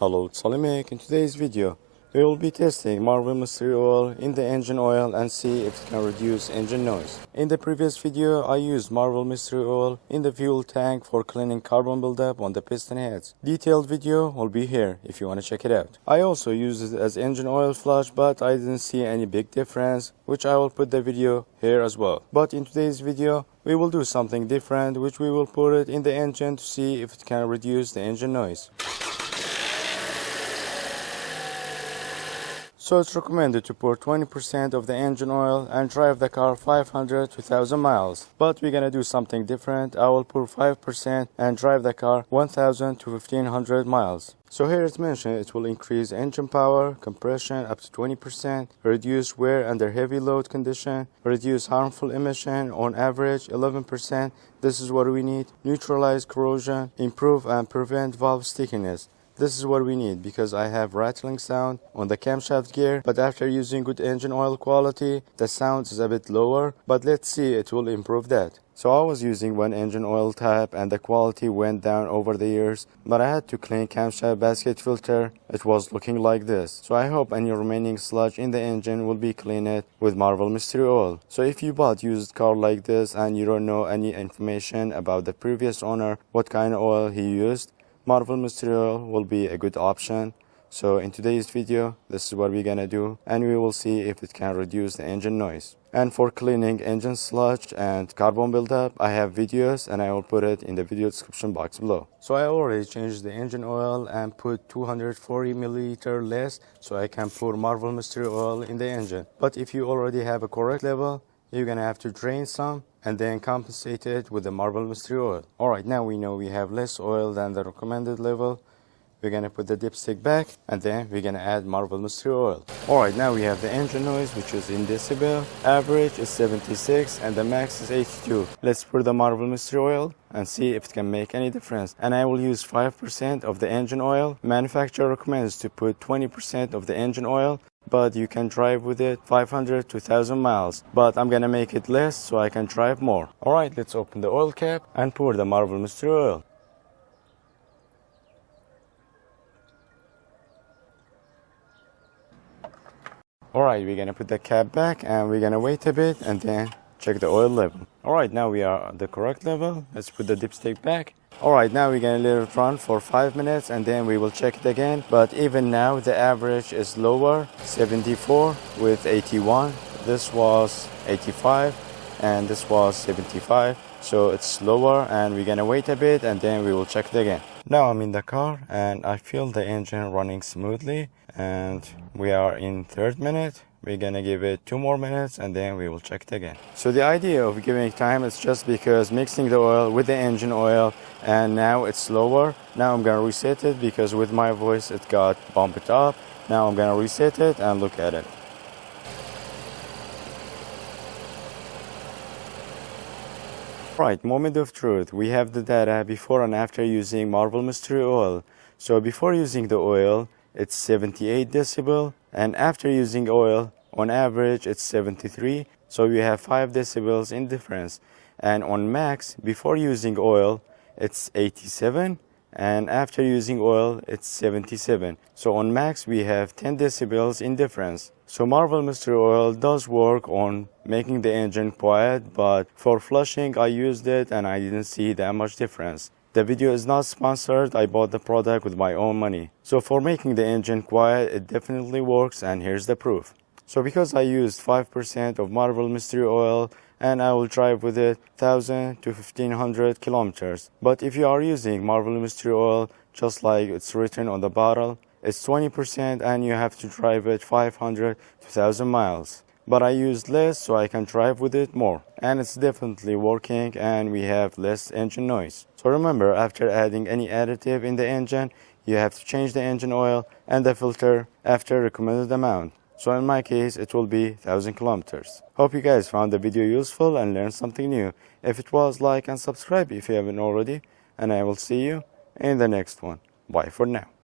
Hello, it's Salimek. In today's video, we will be testing Marvel Mystery Oil in the engine oil and see if it can reduce engine noise. In the previous video, I used Marvel Mystery Oil in the fuel tank for cleaning carbon buildup on the piston heads. Detailed video will be here if you want to check it out. I also used it as engine oil flush, but I didn't see any big difference, which I will put the video here as well. But in today's video, we will do something different, which we will put it in the engine to see if it can reduce the engine noise. So it's recommended to pour 20% of the engine oil and drive the car 500 to 1000 miles. But we're gonna do something different. I will pour 5% and drive the car 1000 to 1500 miles. So here it's mentioned it will increase engine power, compression up to 20%, reduce wear under heavy load condition, reduce harmful emission on average 11%. This is what we need. Neutralize corrosion, improve and prevent valve stickiness. This is what we need because I have rattling sound on the camshaft gear, but after using good engine oil quality, the sound is a bit lower, but let's see it will improve that. So I was using one engine oil type and the quality went down over the years, but I had to clean camshaft basket filter. It was looking like this. So I hope any remaining sludge in the engine will be cleaned with Marvel Mystery Oil. So if you bought used car like this and you don't know any information about the previous owner, what kind of oil he used, Marvel Mystery Oil will be a good option. So in today's video, this is what we're gonna do, and we will see if it can reduce the engine noise. And for cleaning engine sludge and carbon buildup, I have videos and I will put it in the video description box below. So I already changed the engine oil and put 240 milliliter less so I can pour Marvel Mystery Oil in the engine. But if you already have a correct level, you're gonna have to drain some and then compensate it with the Marvel Mystery Oil. Alright, now we know we have less oil than the recommended level. We're gonna put the dipstick back and then we're gonna add Marvel Mystery Oil. Alright, now we have the engine noise, which is in decibel. Average is 76 and the max is 82. Let's pour the Marvel Mystery Oil and see if it can make any difference. And I will use 5% of the engine oil. Manufacturer recommends to put 20% of the engine oil, but you can drive with it 500 to 1000 miles. But I'm gonna make it less so I can drive more. Alright, let's open the oil cap and pour the Marvel Mystery Oil. Alright, we're gonna put the cap back and we're gonna wait a bit and then check the oil level. Alright, now we are at the correct level. Let's put the dipstick back. Alright, now we're gonna let it run for 5 minutes and then we will check it again. But even now the average is lower, 74 with 81. This was 85 and this was 75. So it's lower and we're gonna wait a bit and then we will check it again. Now I'm in the car and I feel the engine running smoothly and we are in 3rd minute. We're gonna give it 2 more minutes and then we will check it again. So the idea of giving time is just because mixing the oil with the engine oil and now it's slower. Now I'm gonna reset it because with my voice it got bumped up. Now I'm gonna reset it and look at it. Right, moment of truth. We have the data before and after using Marvel Mystery Oil. So before using the oil, it's 78 decibel, and after using oil, on average, it's 73. So we have 5 decibels in difference. And on max, before using oil, it's 87, and after using oil, it's 77. So on max, we have 10 decibels in difference. So Marvel Mystery Oil does work on making the engine quiet, but for flushing, I used it and I didn't see that much difference. The video is not sponsored. I bought the product with my own money. So for making the engine quiet, it definitely works, and here's the proof. So because I used 5% of Marvel Mystery Oil and I will drive with it 1000 to 1500 kilometers. But if you are using Marvel Mystery Oil, just like it's written on the bottle, it's 20% and you have to drive it 500 to 1000 miles. But I used less so I can drive with it more. And it's definitely working and we have less engine noise. So remember, after adding any additive in the engine, you have to change the engine oil and the filter after recommended amount. So in my case, it will be 1000 kilometers. Hope you guys found the video useful and learned something new. If it was, like and subscribe if you haven't already. And I will see you in the next one. Bye for now.